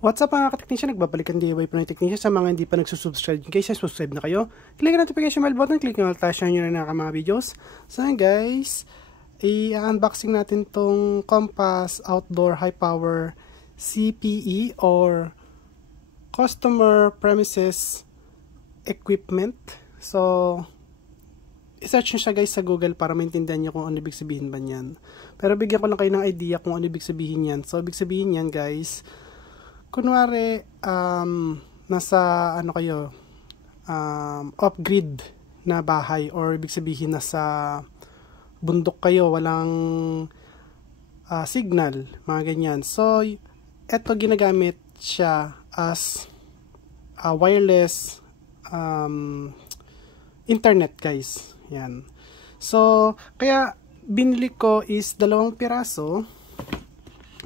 What's up mga ka-technician? Nagbabalikan DIY Pinoy Technician. Sa mga hindi pa nagsusubscribe, in case subscribe na kayo, click ang notification bell button, click ang notification nyo na mga videos. So guys, i-unboxing natin tong Compass Outdoor High Power CPE or Customer Premises Equipment. So, i-search nyo siya guys sa Google para maintindihan nyo kung ano ibig sabihin ba niyan. Pero bigyan ko lang kayo ng idea kung ano ibig sabihin yan. So, ibig sabihin yan guys, kunwari, nasa, ano kayo, off-grid na bahay, or ibig sabihin nasa bundok kayo, walang signal, mga ganyan. So, eto ginagamit siya as wireless internet, guys. Yan. So, kaya, binili ko is 2 piraso.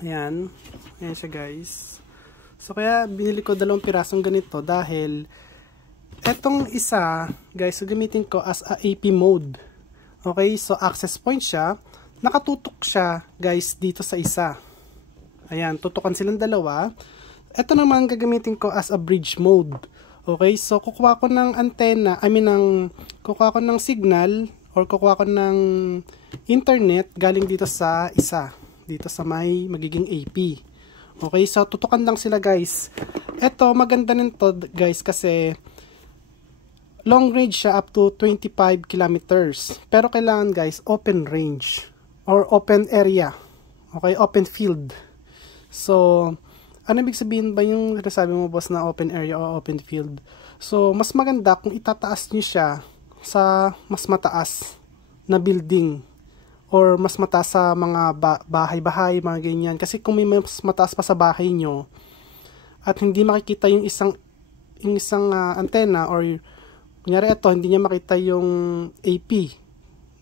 Ayan. Ayan siya, guys. So, kaya binili ko 2 pirasong ganito dahil etong isa, guys, so gamitin ko as a AP mode. Okay, so access point siya. Nakatutok siya, guys, dito sa isa. Ayan, tutukan silang dalawa. Ito naman gagamitin ko as a bridge mode. Okay, so kukuha ko ng antenna, kukuha ko ng signal or kukuha ko ng internet galing dito sa isa. Dito sa may magiging AP. Okay, so tutukan lang sila guys. Ito, maganda nito guys kasi long range siya up to 25 kilometers. Pero kailangan guys, open range or open area. Okay, open field. So, ano ibig sabihin ba yung sabi mo boss na open area o open field? So, mas maganda kung itataas nyo siya sa mas mataas na building. Or mas mataas sa mga bahay-bahay, mga ganyan. Kasi kung may mas mataas pa sa bahay nyo, at hindi makikita yung isang antena, or kunyari ito, hindi niya makita yung AP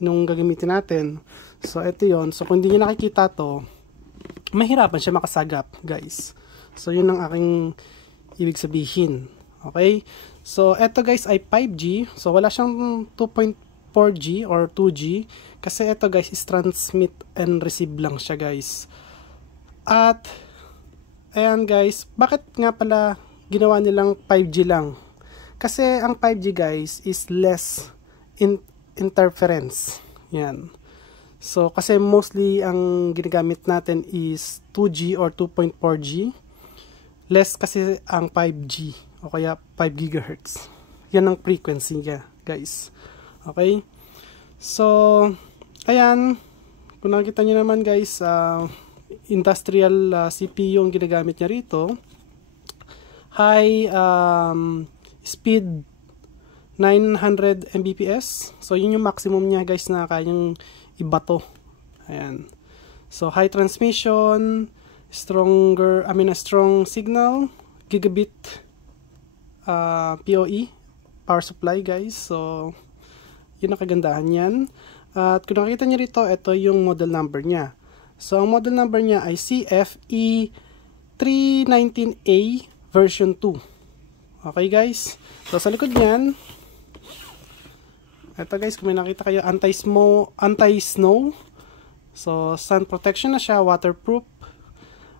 nung gagamitin natin. So, ito yon. So, kung hindi niya nakikita to, mahirapan siya makasagap, guys. So, yun ang aking ibig sabihin. Okay? So, ito guys ay 5G. So, wala siyang 2.4G or 2G. Kasi ito guys is transmit and receive lang siya guys. At ayan guys, bakit nga pala ginawa nilang 5G lang? Kasi ang 5G guys is less interference. Yan. So kasi mostly ang ginagamit natin is 2G or 2.4G. Less kasi ang 5G o kaya 5 GHz. Yan ang frequency niya guys. Okay? So ayan, kung nakikita nyo naman guys, industrial CPU yung ginagamit niya rito. High speed 900 Mbps. So yun yung maximum niya guys na kayang ibato. Ayan. So high transmission, strong signal, gigabit PoE, power supply guys. So yun ang kagandahan yan. At kung nakita niyo rito, ito yung model number niya. So, ang model number niya ay CFE319A version 2. Okay guys? So, sa likod niyan, ito guys, kung may nakita kayo, anti-snow. So, sun protection na siya, waterproof.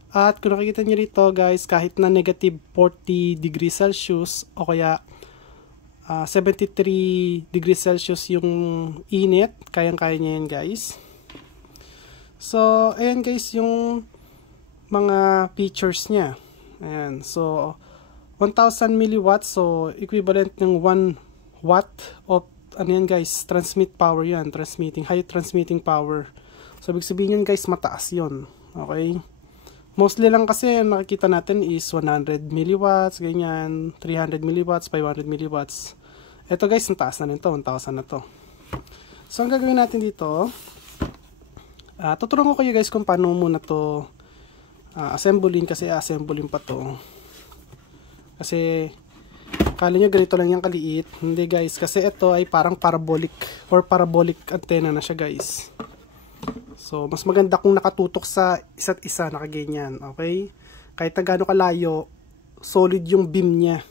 At kung nakikita niyo rito guys, kahit na negative 40 degrees Celsius o kaya 73 degrees Celsius yung init, kayang-kaya niya yan guys. So, ayan guys yung mga features niya. Ayan, so 1000 milliwatts, so equivalent ng 1 watt of ano yan guys, transmit power yan, high transmitting power. So, ibig sabihin yun guys, mataas yun. Okay? Mostly lang kasi nakikita natin is 100 milliwatts, ganyan, 300 milliwatts, 500 milliwatts. Ito guys, ang taas na nito, 1,000 na to. So, ang gagawin natin dito, tuturuan ko kayo guys kung paano muna to assemblein, kasi assemblein pa to. Kasi, kala nyo ganito lang yung kaliit. Hindi guys, kasi ito ay parang parabolic antenna na siya guys. So, mas maganda kung nakatutok sa isa't isa, nakaganyan, okay? Kahit na gaano kalayo, solid yung beam niya.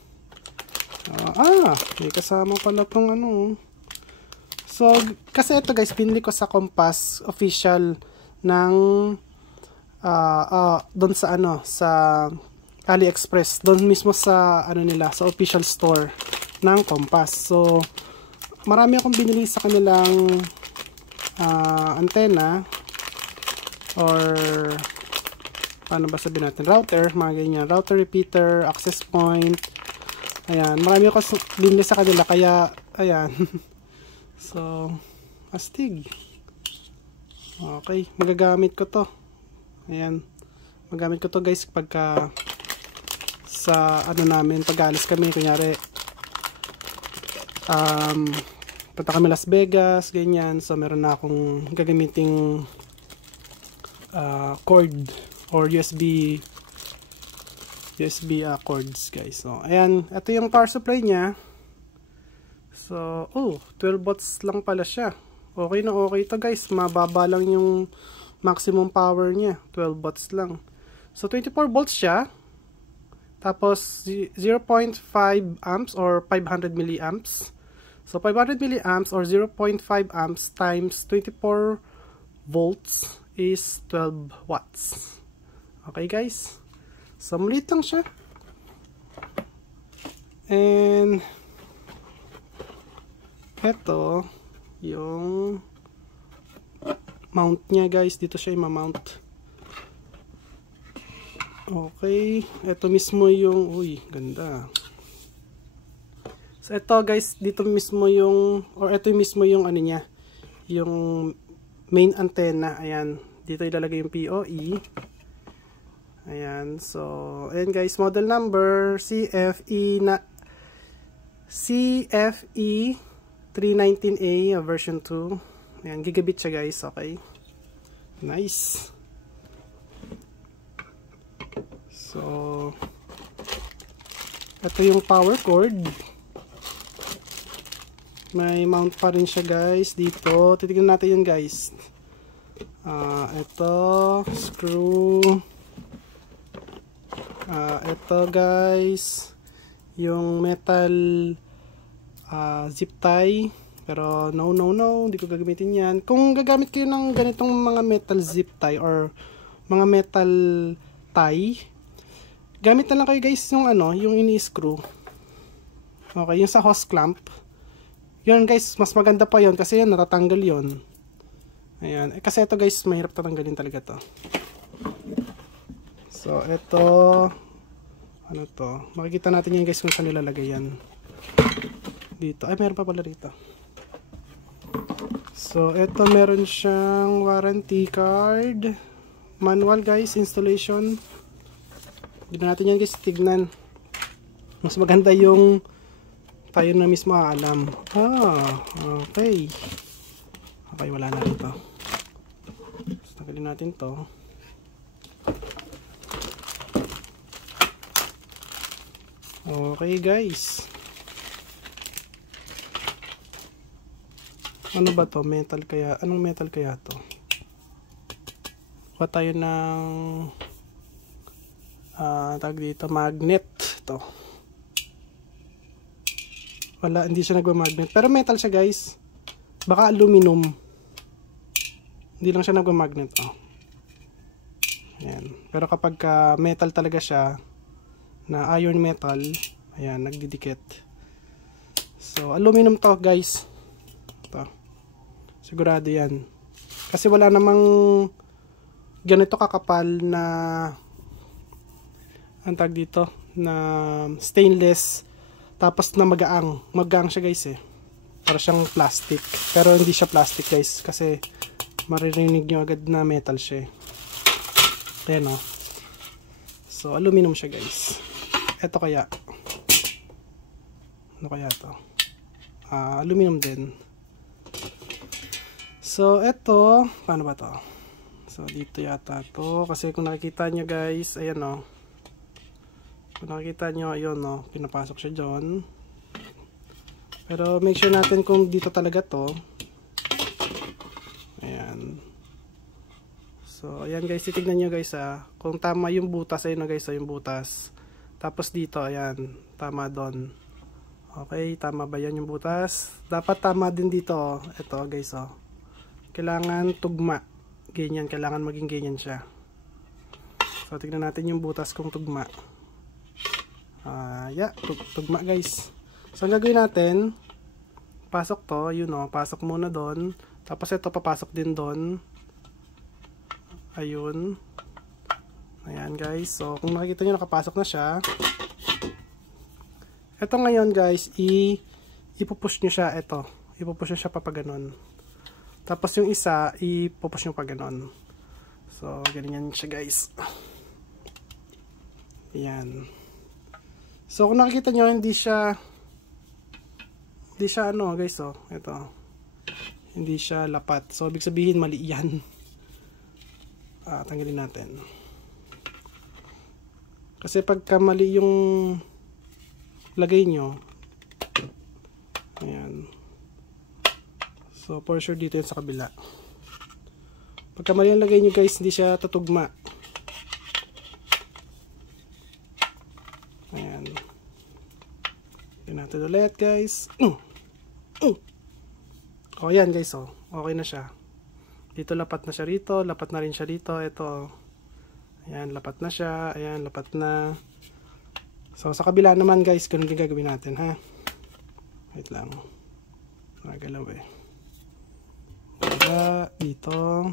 May kasama pala tong ano. So, kasi ito guys, pinili ko sa Compass official ng doon sa AliExpress. Doon mismo sa ano nila, sa official store ng Compass. So, marami akong binili sa kanilang antena or paano ba sabihin natin, router, mga ganyan, router, repeater, access point. Ayan, marami ako binili sa kanila kaya ayan. So, astig. Okay, magagamit ko to. Ayan, magagamit ko to guys pagka sa ano namin, pag-alis kami, kunyari punta kami Las Vegas, ganyan. So, meron na akong gagamiting cord or USB cords, guys. So, ayan. Ito yung power supply niya. So, 12 volts lang pala siya. Okay na okay ito, guys. Mababa lang yung maximum power niya. 12 volts lang. So, 24 volts siya. Tapos, 0.5 amps or 500 milliamps. So, 500 milliamps or 0.5 amps times 24 volts is 12 watts. Okay, guys? So, maliit lang siya. And, ito, yung mount niya, guys. Dito siya i-mount. Okay. Ito mismo yung, uy, ganda. So, ito guys, dito mismo yung, or ito mismo yung ano niya, yung main antenna. Ayan, dito ilalagay yung POE. Ayan, so, ayan guys, model number CFE 319A version 2. Ayan, gigabit siya guys, okay. Nice. So, ito yung power cord. May mount pa rin siya guys dito. Titignan natin yun guys. Ito, screw. Ito guys, yung metal zip tie. Pero no, hindi ko gagamitin yan. Kung gagamit kayo ng ganitong mga metal zip tie or mga metal tie, gamit na lang kayo guys yung ano, yung ini-screw. Okay, yung sa hose clamp. Yun guys, mas maganda pa yon kasi yan, natatanggal yon. Ayan, kasi ito guys, mahirap tatanggalin talaga to. So, ito, ano to, makikita natin yan guys kung saan nilalagay yan. Dito, ay meron pa pala rito. So, ito meron siyang warranty card. Manual guys, installation. Hindi natin yan guys, tignan. Mas maganda yung tayo na mismo alam. Okay. Okay, wala na ito. So, tanggalin natin to. Okay guys. Ano ba to? Metal kaya? Anong metal kaya to? Kuha tayo ng tag dito, magnet to. Wala, hindi siya nagmamagnet. Pero metal siya guys. Baka aluminum. Hindi lang siya nagmamagnet. Ayan. Pero kapag metal talaga siya, na iron metal, ayan, nagdidikit. So, aluminum to guys. Ito. Sigurado yan. Kasi wala namang ganito kakapal na ang tag dito, na stainless tapos na magaang siya guys para siyang plastic, pero hindi siya plastic guys kasi maririnig nyo agad na metal siya ayan o. So aluminum siya guys. Eto kaya ano kaya to? Aluminum din. So eto, paano ba to? So dito yata to, kasi kung nakikita nyo guys, ayan o, kung nakikita nyo, ayun no, pinapasok siya dyan. Pero make sure natin kung dito talaga to. Ayan. So, ayan guys, titignan nyo guys kung tama yung butas, ayun na guys, yung butas. Tapos dito, ayan, tama doon. Okay, tama ba yan yung butas? Dapat tama din dito, ito guys Kailangan tugma. Ganyan, kailangan maging ganyan siya. So, tignan natin yung butas kung tugma. Tugma guys. So ang gagawin natin, pasok to, yun o, pasok muna doon. Tapos ito papasok din doon. Ayun. Ayan guys. So kung nakikita nyo nakapasok na siya. Ito ngayon guys, ipupush nyo siya. Ito, ipupush nyo siya pa ganun. Tapos yung isa, ipupush nyo pa ganun. So ganyan siya guys. Ayan. So kung nakikita nyo, hindi siya ano guys, oh, ito. Hindi siya lapat. So ibig sabihin mali yan. Tanggalin natin. Kasi pagka mali yung lagay nyo, ayan. So for sure dito yun sa kabila. Pagka mali yung lagay nyo guys, hindi siya tutugma. Ayan. Yan natin ulit guys. O yan guys, oh. Okay na siya. Dito lapat na siya rito. Lapat na rin siya dito. Ito. Ayan, lapat na siya. Ayan, lapat na. So sa kabila naman guys, ganun din gagawin natin ha. Wait lang. Nagalaw eh. Dito.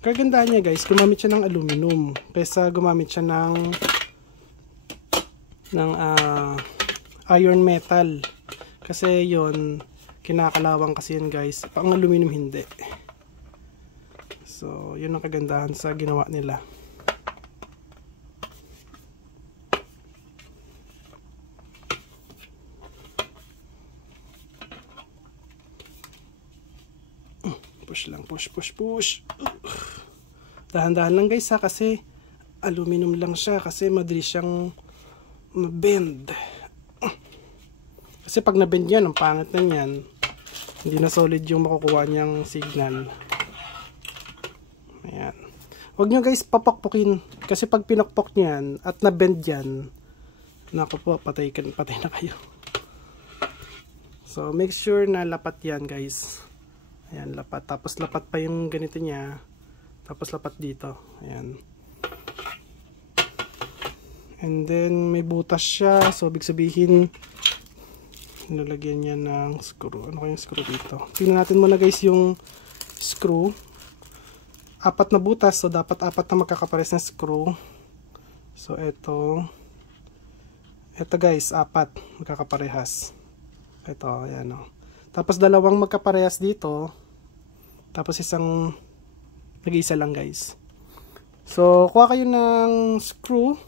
Kagandahan niya guys, gumamit siya ng aluminum kaysa gumamit siya ng iron metal. Kasi yon kinakalawang kasi yun guys. Ang aluminum hindi. So yun ang kagandahan sa ginawa nila. Push lang, push. Dahan-dahan lang guys ha, kasi aluminum lang siya, kasi madali siyang mabend. Kasi pag nabend yan, ang pangit na yan, hindi na solid yung makukuha niyang signal. Ayan. Huwag nyo guys papakpukin, kasi pag pinakpok niyan at nabend yan, naku po, patay na kayo. So make sure na lapat yan guys. Ayan, lapat. Tapos lapat pa yung ganito niya. Tapos lapat dito. Ayan. And then may butas siya. So ibig sabihin nilagyan niya ng screw. Ano kayong screw dito? Tingnan natin muna guys yung screw. 4 na butas. So dapat 4 na magkakapares na screw. So ito guys, 4 magkakaparehas. Ito, ayan o. Tapos 2 magkaparehas dito. Tapos isang nag-iisa lang guys. So kuha kayo ng screw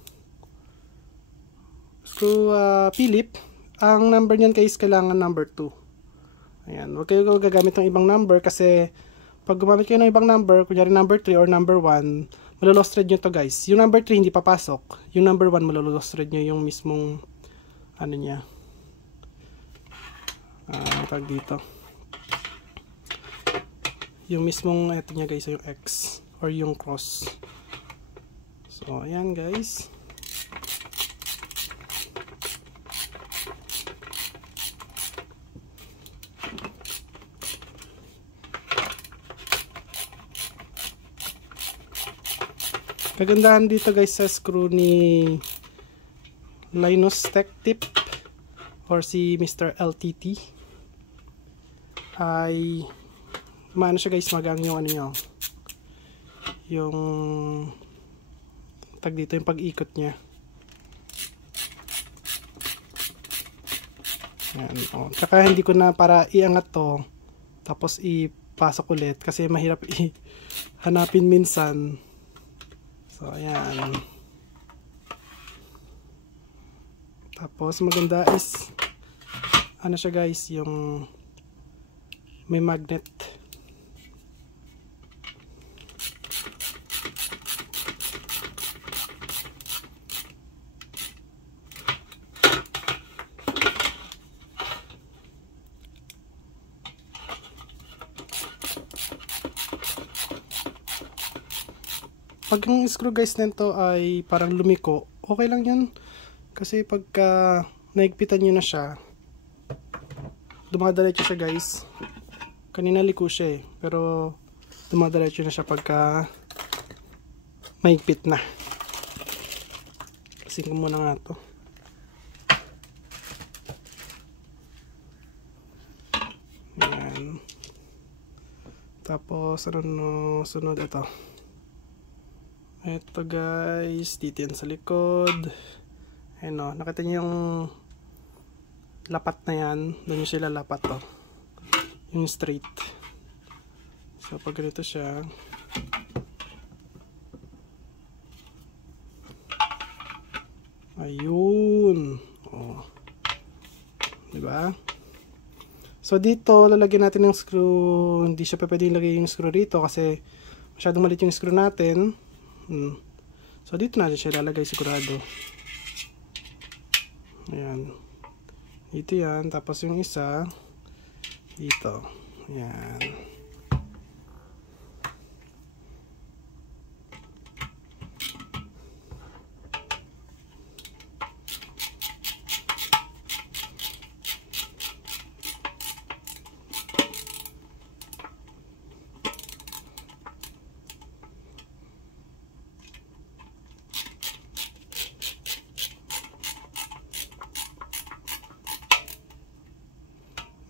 Philip. Ang number niyan guys kailangan number 2. Ayan, huwag kayo gagamit ng ibang number kasi pag gumamit kayo ng ibang number, kunyari number 3 or number 1, malolost thread nyo to guys. Yung number 3 hindi papasok. Yung number 1 malolost thread nyo yung mismong ano niya. Tag dito. Yung mismong eto niya guys, yung X or yung cross. So ayan guys. Kagandahan dito guys sa screw ni Linus Tech Tip or si Mr. LTT ay maano siya guys, magang yung ano nyo, yung tag dito, yung pag-ikot nya. Ayan, oh. Tsaka hindi ko na para iangat to tapos ipasok ulit kasi mahirap hanapin minsan. So ayan. Tapos maganda is ano siya guys, yung may magnet. Pag yung screw guys nito ay parang lumiko, okay lang yan. Kasi pagka naigpitan nyo na siya, dumadiretso siya guys. Kanina liko siya eh, pero dumadiretso na siya pagka mahigpit na. Pasin ko muna nga to. Ayan. Tapos ano sunod ito. Ito guys, dito yan sa likod. Ayan o, nakita niyo yung lapat na yan. Doon yung sila lapat o. Yung straight. So pag ganito siya, ayun. O. Diba? So dito, lalagyan natin ng screw. Hindi siya pwedeng ilagay yung screw dito kasi masyadong maliit yung screw natin. So dito natin siya lalagay sigurado. Ayan. Dito yan. Tapos yung isa dito. Ayan.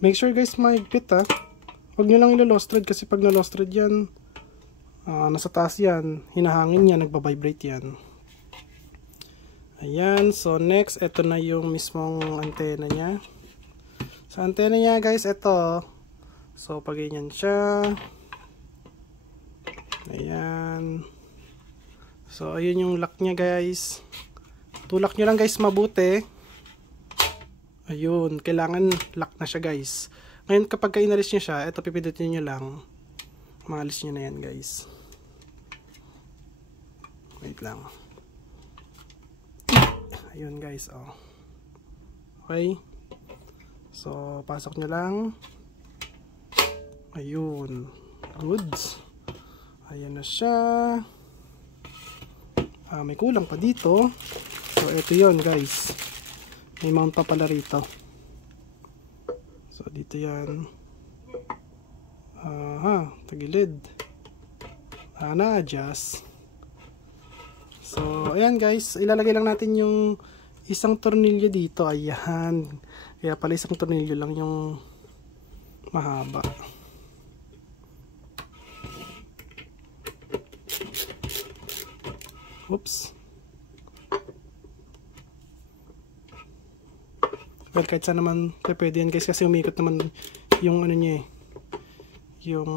Make sure guys mahigpit ha. Huwag nyo lang ilo-lost thread kasi pag na-lost thread yan, nasa taas yan, hinahangin yan, nagbabibrate yan. Ayan, so next, ito na yung mismong antena nya. Sa antena nya guys, ito. So pag ganyan siya. Ayan. So ayun yung lock nya guys. Tulak nyo lang guys mabuti. Ayun, kailangan lock na siya guys. Ngayon kapag inalis nyo siya, ito pipidutin nyo lang. Maalis nyo na yan guys. Wait lang. Ayun guys, oh. Okay. So, pasok nyo lang. Ayun. Goods. Ayan na siya. May kulang pa dito. So, ito yun guys. May mount pa pala rito. So, dito yan. Tagilid. Na-adjust. So, ayan guys. Ilalagay lang natin yung isang tornilyo dito. Ayan. Kaya pala isang tornilyo lang yung mahaba. Oops. Well, kahit saan naman pwede yan guys kasi umikot naman yung ano niya eh. Yung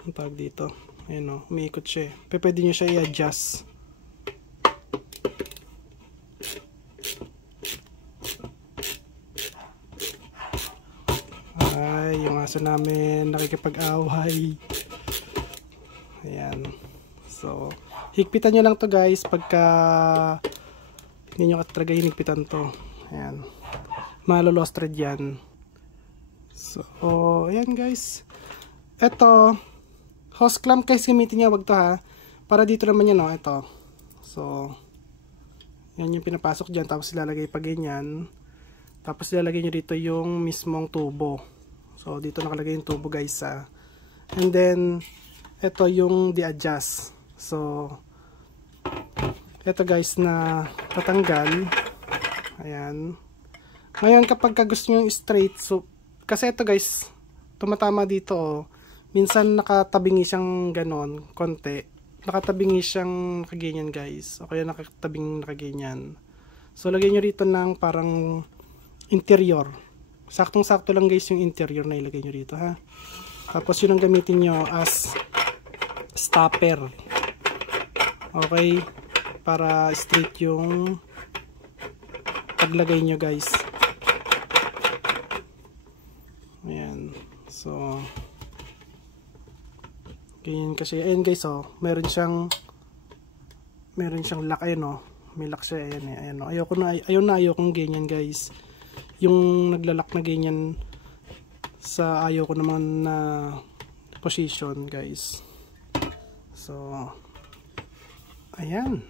ang tawag dito. Ayan o, umikot siya eh. Pwede nyo siya i-adjust. Ay, yung aso namin nakikipag-away. Ayan. So, higpitan nyo lang to guys pagka hindi nyo talaga hinigpitan to. Ayan. Malo-lost thread yan. So, ayan guys. Ito, hose clamp guys gamitin nyo. Wag to ha. Para dito naman yan o. Ito. So, yan yung pinapasok dyan. Tapos ilalagay pa ganyan. Tapos ilalagay nyo dito yung mismong tubo. So, dito nakalagay yung tubo guys ha. And then, ito yung di-adjust. So, ito guys na tatanggal. Ayan. Ngayon kapag gusto nyo yung straight, so, kasi ito guys, tumatama dito oh. Minsan nakatabingi siyang ganon, konti. Nakatabingi siyang nakaganyan guys. O kaya nakatabing nakaganyan. So lagay nyo rito ng parang interior. Saktong-sakto lang guys yung interior na ilagay nyo rito ha. Tapos yun ang gamitin nyo as stopper. Okay. Para straight yung paglagay nyo guys. Ayan. So, ganyan kasi. Ayan guys oh. Meron siyang lock. Ayan oh. May lock siya. Ayan eh. Ayan oh. Ayokong ganyan guys. Yung naglalak na ganyan sa ayoko naman na position guys. So, ayan.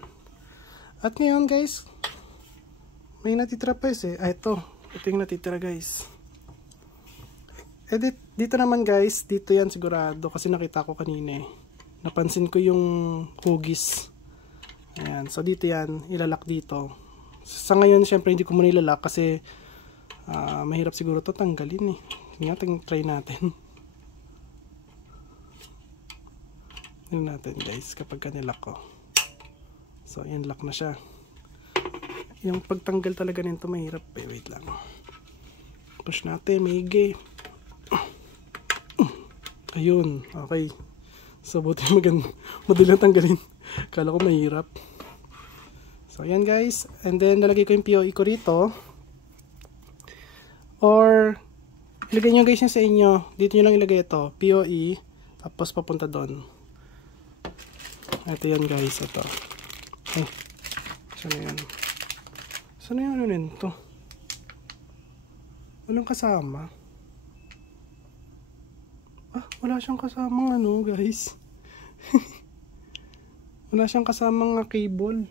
At ngayon guys, may natitira pa eh. Ito yung natitira guys. Dito naman guys, dito yan sigurado kasi nakita ko kanina eh. napansin ko yung hugis. Ayan, so dito yan, ilalak dito. Sa ngayon, syempre hindi ko muna ilalak kasi mahirap siguro to tanggalin eh. Nga, try natin. Tingnan natin guys, kapag kanilak ko. So, ayan, lock na siya. Yung pagtanggal talaga nito mahirap eh. Wait lang. Push natin, maigi. Ayun, okay. So, buti madali lang tanggalin. Kala ko mahirap. So, ayan guys. And then, nalagay ko yung POE ko rito. Or, ilagay nyo guys yung sa inyo. Dito nyo lang ilagay ito. POE. Tapos, papunta doon. Ito yan guys. Ito. Ay. Saan na yan? Saan na yan? Ano nito? Walang kasama. Wala siyang kasamang ano guys. Wala siyang kasamang cable.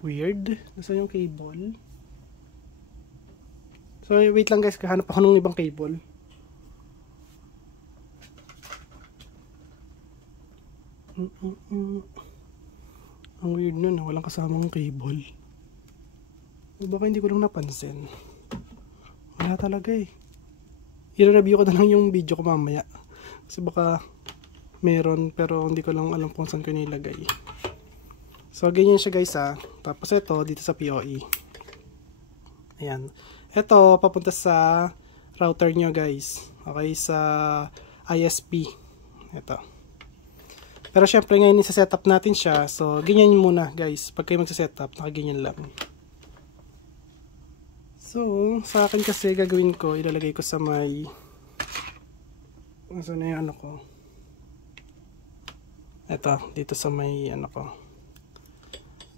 Weird. Nasaan yung cable? So wait lang guys, kahanap ako ng ibang cable. Ang weird nun, walang kasamang cable. Baka hindi ko lang napansin. Wala talaga eh. I-review ko na lang yung video ko mamaya. Kasi baka meron pero hindi ko lang alam kung saan ko nilagay. So ganyan siya guys ha. Tapos ito dito sa POE. Ayan. Ito papunta sa router nyo guys. Okay, sa ISP. Ito. Pero syempre ngayon isa-setup natin siya. So ganyan muna guys. Pag kayo magsa-setup, nakaganyan lang. So, sa akin kasi gagawin ko, ilalagay ko sa may saan na yung ano ko? Ito, dito sa may ano ko.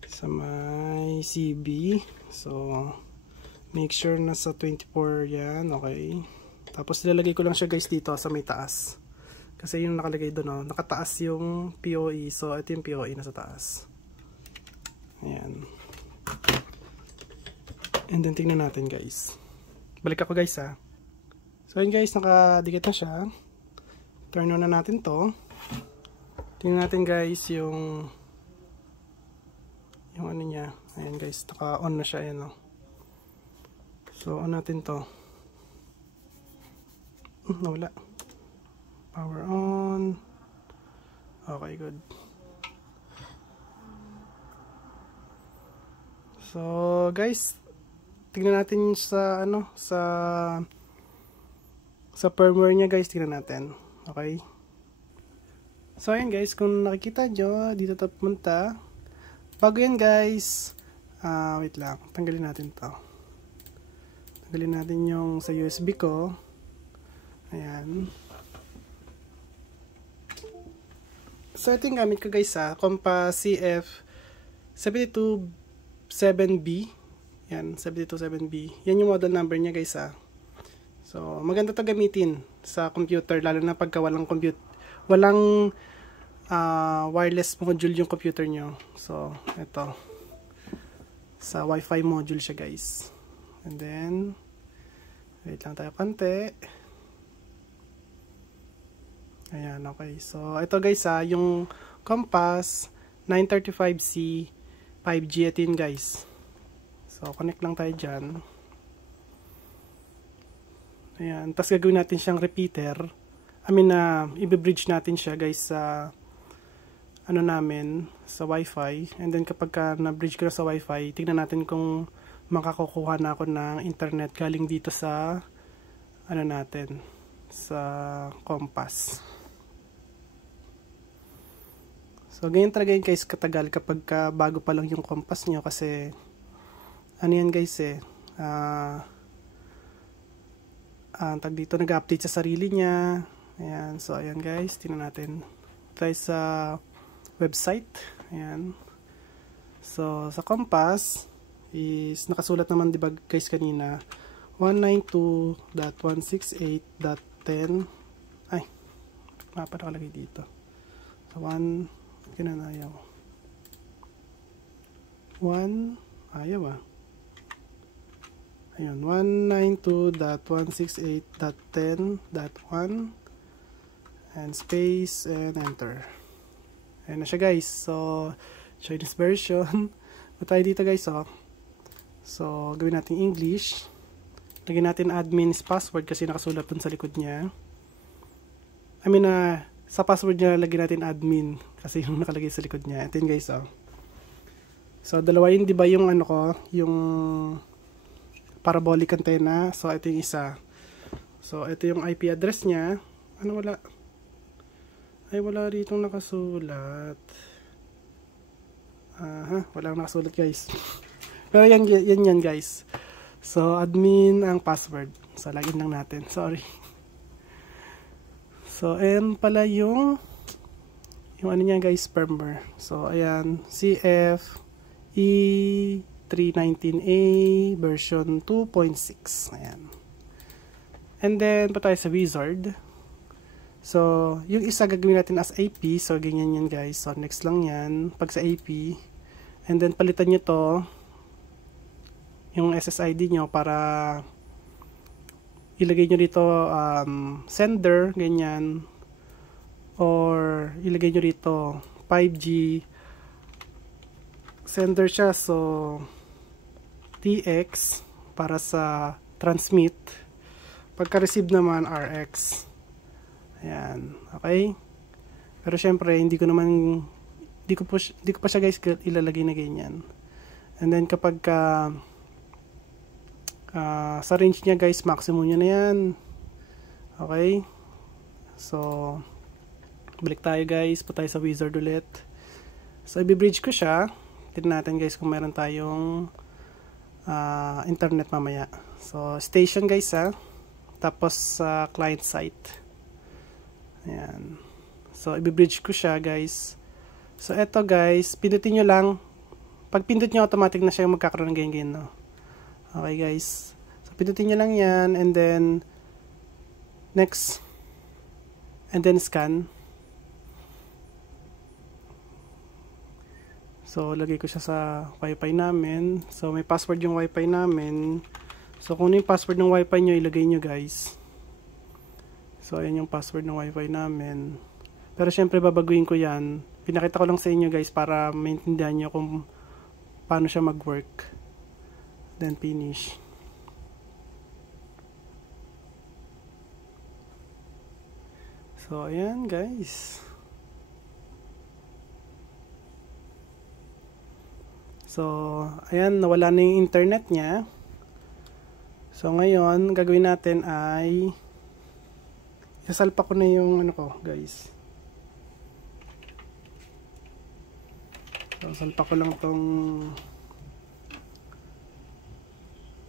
Sa may CB. So, make sure nasa 24 yan, okay. Tapos ilalagay ko lang siya guys dito sa may taas. Kasi yung nakalagay doon, no? Nakataas yung POE. So, ito yung POE nasa taas. Ayan. And then tingnan natin guys. Balik ako guys ha. So ayun guys, nakadikit na siya. Turn on na natin to. Tingnan natin guys yung ano niya. Ayan guys, naka-on na siya. Ayan, oh. So on natin to. Nawala. Power on. Okay, good. So guys, tingnan natin sa ano sa firmware niya guys, tingnan natin. Okay? So ayan guys, kung nakikita nyo dito tayo pumunta. Bago yan guys, wait lang, tanggalin natin to. Tanggalin natin yung sa USB ko. Ayan. So ito yung gamit ko guys ha, Compass CF727B. Yan, 727B. Yan yung model number niya guys ha. So, maganda to gamitin sa computer, lalo na pagka walang wireless module yung computer nyo. So, ito. Sa Wi-Fi module siya guys. And then, wait lang tayo konti. Ayan, okay. So, ito guys ha, yung Compass 935C 5G atin guys. So, connect lang tayo dyan. Ayan. Tapos gagawin natin siyang repeater. I-bridge natin siya guys sa ano namin, sa Wi-Fi. And then kapag na-bridge ko na sa Wi-Fi, tignan natin kung makakukuha na ako ng internet galing dito sa ano natin, sa Compass. So, ganyan talaga yun guys katagal kapag bago pa lang yung Compass nyo kasi ano yan guys tag dito nag-update sa sarili niya. Ayan, so ayan guys, tingnan natin tayo sa website. Ayan, so sa Compass is nakasulat naman diba guys kanina 192.168.10. ay, mapa nakalagay dito. So 1 kinanayaw 1 ayaw Ayun, 192.168.10.1 and space and enter. Ayan na siya guys. So, Chinese version. Tayo dito guys, oh. So, gawin natin English. Lagyan natin admin's password kasi nakasulat dun sa likod niya. I mean, sa password niya, lagyan natin admin kasi yung nakalagay sa likod niya. Ito yun guys, oh. So, dalawa yun, di ba yung ano ko, yung parabolic antenna. So, ito yung isa. So, ito yung IP address niya. Ano wala? Ay, wala rito nakasulat. Walang nakasulat guys. Pero yan guys. So, admin ang password. So, login lang natin. Sorry. So, ayan pala yung ano niya guys, firmware. So, ayan. CFE319A version 2.6. Ayan. And then, pa tayo sa wizard. So, yung isa gagawin natin as AP. So, ganyan yan guys. So, next lang yan. Pag sa AP. And then, palitan nyo to yung SSID nyo para ilagay nyo dito sender, ganyan, or ilagay nyo dito 5G sender siya, so TX para sa transmit, pagka-receive naman RX. Ayan, okay. Pero syempre hindi ko pa siya guys ilalagay na ganyan. And then kapag sa range niya guys, maximum niya na yan. Okay. So, balik tayo guys. Punta tayo sa wizard ulit. So, i-bridge ko siya. Tignan natin guys kung meron tayong internet mamaya. So, station guys tapos client site. Ayan. So, i-bridge ko siya guys. So, eto guys, pindutin nyo lang. Pag pindot nyo, automatic na siya yung magkakaroon ng ganyan, no? Okay guys. So, pindutin nyo lang yan. And then, next. And then, scan. So, lagay ko siya sa wifi namin. So, may password yung wifi namin. So, kung ano yung password ng wifi nyo, ilagay nyo guys. So, ayan yung password ng wifi namin. Pero, syempre, babaguhin ko yan. Pinakita ko lang sa inyo guys para maintindihan nyo kung paano siya mag-work. Then finish. So, ayan guys. So, ayan, nawala na yung internet niya. So, ngayon, gagawin natin ay isasalpa ko na yung ano ko, guys. So, salpa ko lang tong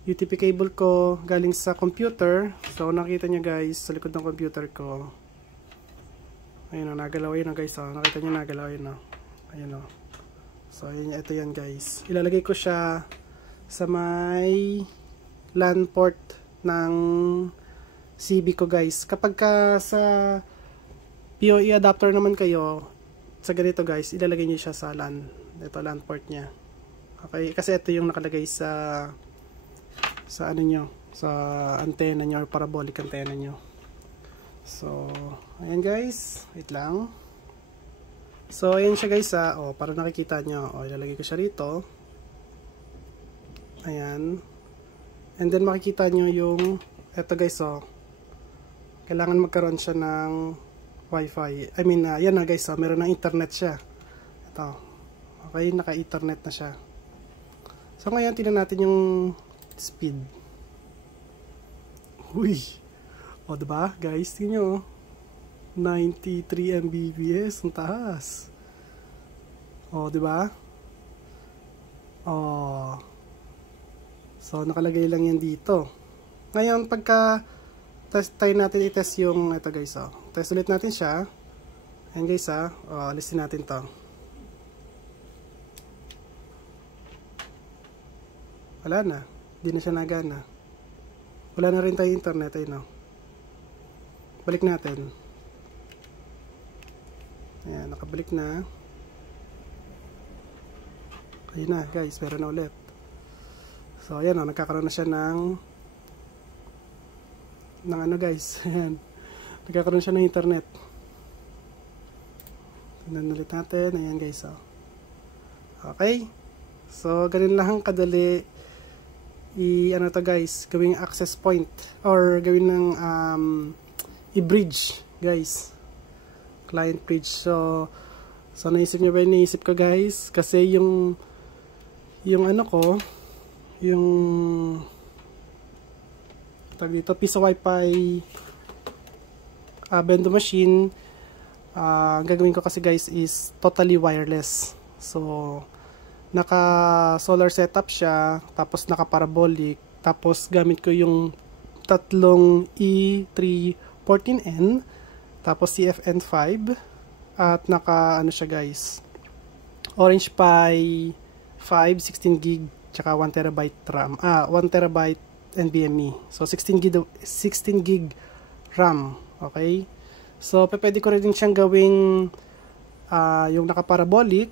UTP cable ko galing sa computer. So, nakita nyo guys, sa likod ng computer ko. Ayun o, nagalaw yun o guys. O, nakita nyo nagalaw yun o. Ayun o. So, ayun, ito yan guys. Ilalagay ko siya sa may LAN port ng CB ko guys. Kapag ka sa PoE adapter naman kayo, sa ganito guys, ilalagay nyo siya sa LAN. Ito LAN port nya. Okay, kasi ito yung nakalagay sa ano nyo, sa antenna nyo or parabolic antenna nyo. So, ayan guys, wait lang. So, ayan siya guys para nakikita nyo. Ilalagay ko siya rito. Ayan. And then makikita nyo yung, eto guys kailangan magkaroon siya ng wifi. I mean, yan na guys meron ng internet siya. Ito. Okay, naka-ethernet na siya. So, ngayon, tingnan natin yung speed. Uy! O, diba? Guys, tingnan nyo. 93 Mbps. Ang taas. O, diba? O. So, nakalagay lang yan dito. Ngayon, pagka tayo natin i-test yung, ito guys, test ulit natin siya. Ayan guys, alisin natin to. Wala na. Hindi na siya nagana. Wala na rin tayong internet. Ayun, balik natin. Ayan, nakabalik na. Ayun na, guys. Meron na ulit. So, ayan o, nagkakaroon na siya ng ano guys. Ayan. Nagkakaroon siya ng internet. Tignan ulit natin. Ayan guys o. Okay. So, ganun lang kadali ano to guys, gawing access point or gawin ng i-bridge guys, client bridge. So naisip nyo ba yung naisip ko guys? Kasi yung ano ko, yung tag dito, piece of Wi-Fi bendo machine, gagawin ko kasi guys is totally wireless. So naka solar setup siya, tapos naka parabolic, tapos gamit ko yung tatlong E314N, tapos CFN5, at naka ano siya guys, Orange Pi 5 16 gig tsaka 1 terabyte RAM, 1 terabyte NVMe. So 16 gig RAM, okay? So pwede ko rin siyang gawing yung naka parabolic,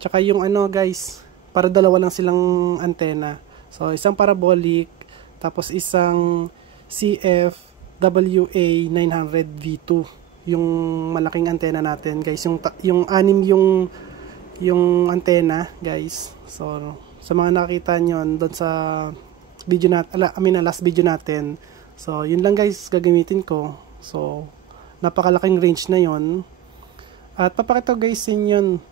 tsaka yung ano guys, para dalawa lang silang antena. So isang parabolic, tapos isang CFWA 900 V2, yung malaking antena natin guys, yung anim yung antena guys. So sa mga nakita nyo doon sa video natin, last video natin, so yun lang guys gagamitin ko. So napakalaking range na yon. At papakita ko guys yun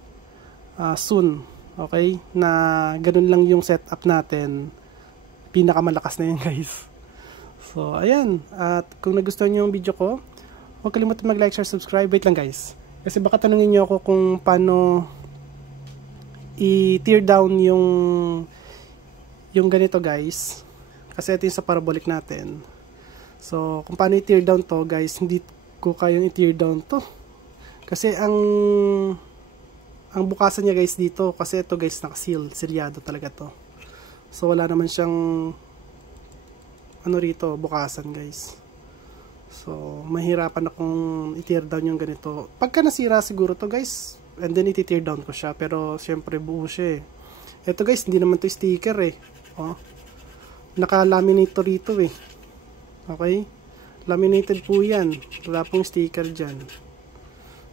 soon, okay, na ganun lang yung setup natin, pinakamalakas na yun guys. So ayan, at kung nagustuhan nyo yung video ko, huwag kalimutan mag-like, share, subscribe. Wait lang guys, kasi baka tanungin nyo ako kung paano i-tear down yung ganito guys, kasi ito yung sa parabolic natin. So kung paano i-tear down to guys, hindi ko kayang i-tear down to. Kasi ang bukasan niya guys dito, kasi ito guys naka-seal, silyado talaga to. So wala naman siyang ano rito, bukasan guys. So mahirapan akong i-tear down yung ganito. Pagka nasira siguro to guys, and then i-tear down ko siya, pero syempre buo siya eh. Ito guys, hindi naman to sticker eh. Oh. Naka-laminate to rito eh. Okay? Laminated po yan. Wala pong sticker dyan.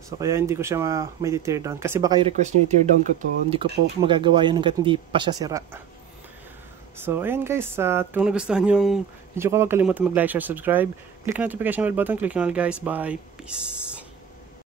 So kaya hindi ko siya may tear down. Kasi baka i-request nyo i-tear down ko to, hindi ko po magagawa yan hanggat hindi pa siya sira. So ayan guys, at kung nagustuhan yung video ko, huwag kalimutan mag-like, share, subscribe. Click the notification bell button, click on all guys. Bye. Peace.